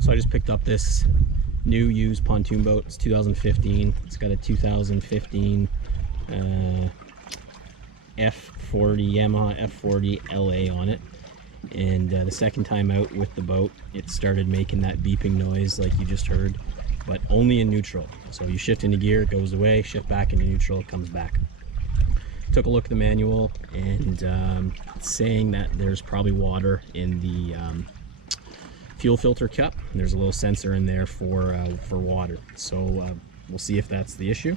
So I just picked up this new used pontoon boat. It's 2015. It's got a 2015 F40 Yamaha F40LA on it. And the second time out with the boat, it started making that beeping noise like you just heard, but only in neutral. So you shift into gear, it goes away, shift back into neutral, it comes back. Took a look at the manual, and it's saying that there's probably water in the fuel filter cup. There's a little sensor in there for water. So we'll see if that's the issue.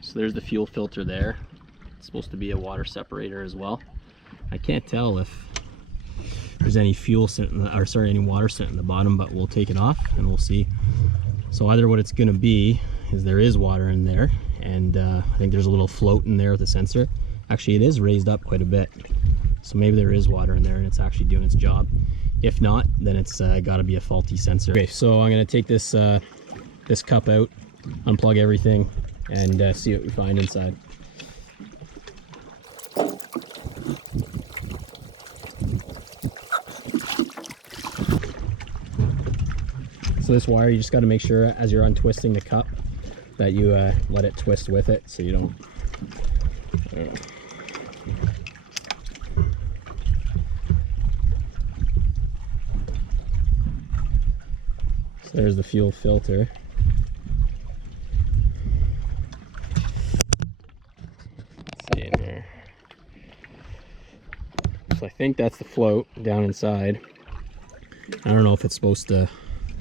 So there's the fuel filter there. It's supposed to be a water separator as well. I can't tell if there's any fuel sitting, or sorry, any water sitting in the bottom, but we'll take it off and we'll see. So either what it's going to be is there is water in there, and I think there's a little float in there with the sensor. Actually, it is raised up quite a bit, so maybe there is water in there and it's actually doing its job. If not, then it's got to be a faulty sensor. Okay, so I'm going to take this this cup out, unplug everything, and see what we find inside. So this wire, you just got to make sure as you're untwisting the cup that you let it twist with it, so you don't. So there's the fuel filter. Let's see in there. So I think that's the float down inside. I don't know if it's supposed to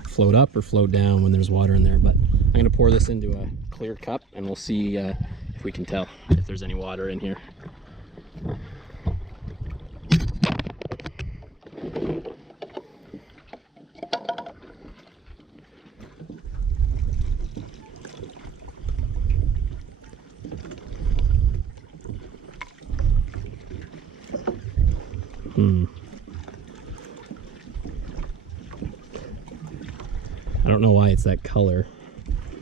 float up or float down when there's water in there, but I'm going to pour this into a clear cup and we'll see if we can tell if there's any water in here. I don't know why it's that color,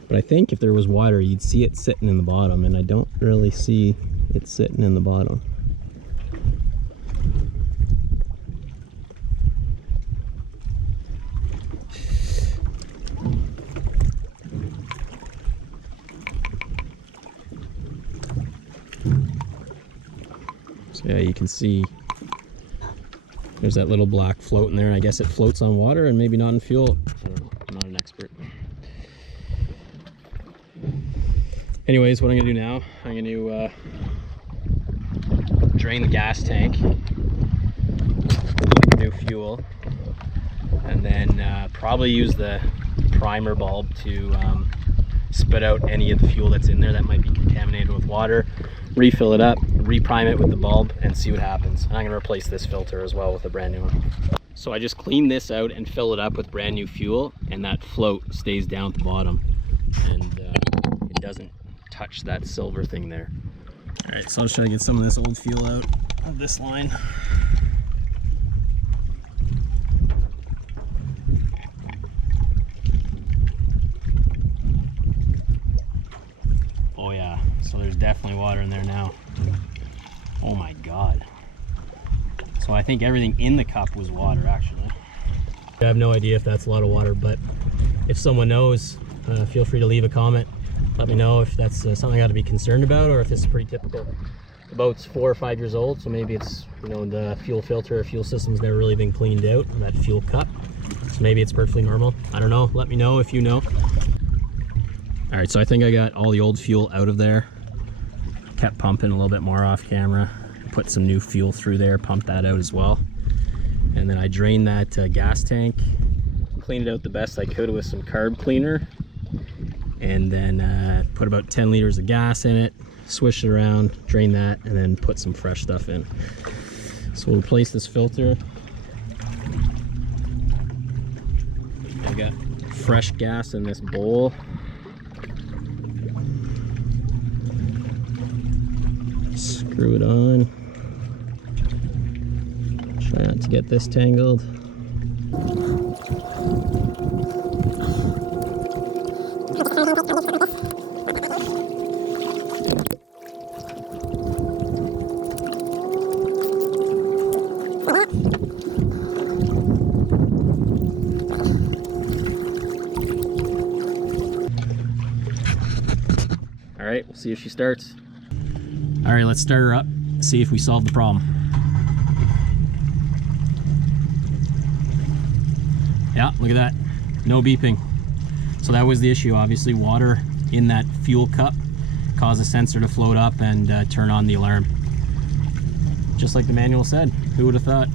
but I think if there was water, you'd see it sitting in the bottom, and I don't really see it sitting in the bottom. So yeah, you can see there's that little black float in there, and I guess it floats on water and maybe not in fuel. I don't know, I'm not an expert. Anyways, what I'm gonna do now, I'm gonna drain the gas tank, new fuel, and then probably use the primer bulb to spit out any of the fuel that's in there that might be contaminated with water, refill it up, reprime it with the bulb, and see what happens. And I'm gonna replace this filter as well with a brand new one. So I just clean this out and fill it up with brand new fuel, and that float stays down at the bottom, and it doesn't touch that silver thing there. All right, so I'll try to get some of this old fuel out of this line. Oh yeah, so there's definitely water in there now. Oh my God. So I think everything in the cup was water, actually. I have no idea if that's a lot of water, but if someone knows, feel free to leave a comment. Let me know if that's something I got to be concerned about, or if this is pretty typical. The boat's 4 or 5 years old, so maybe it's, you know, the fuel filter or fuel system's never really been cleaned out, that fuel cup. So maybe it's perfectly normal. I don't know. Let me know if you know. All right, so I think I got all the old fuel out of there. Kept pumping a little bit more off camera. Put some new fuel through there, pumped that out as well. And then I drained that gas tank, cleaned it out the best I could with some carb cleaner, and then put about 10 liters of gas in it, swish it around, drain that, and then put some fresh stuff in. So we'll replace this filter. I got fresh gas in this bowl. Screw it on. Try not to get this tangled. right, we'll see if she starts. All right, let's start her up, see if we solve the problem. Yeah, look at that, no beeping. So that was the issue, obviously. Water in that fuel cup caused the sensor to float up and turn on the alarm. Just like the manual said, who would have thought?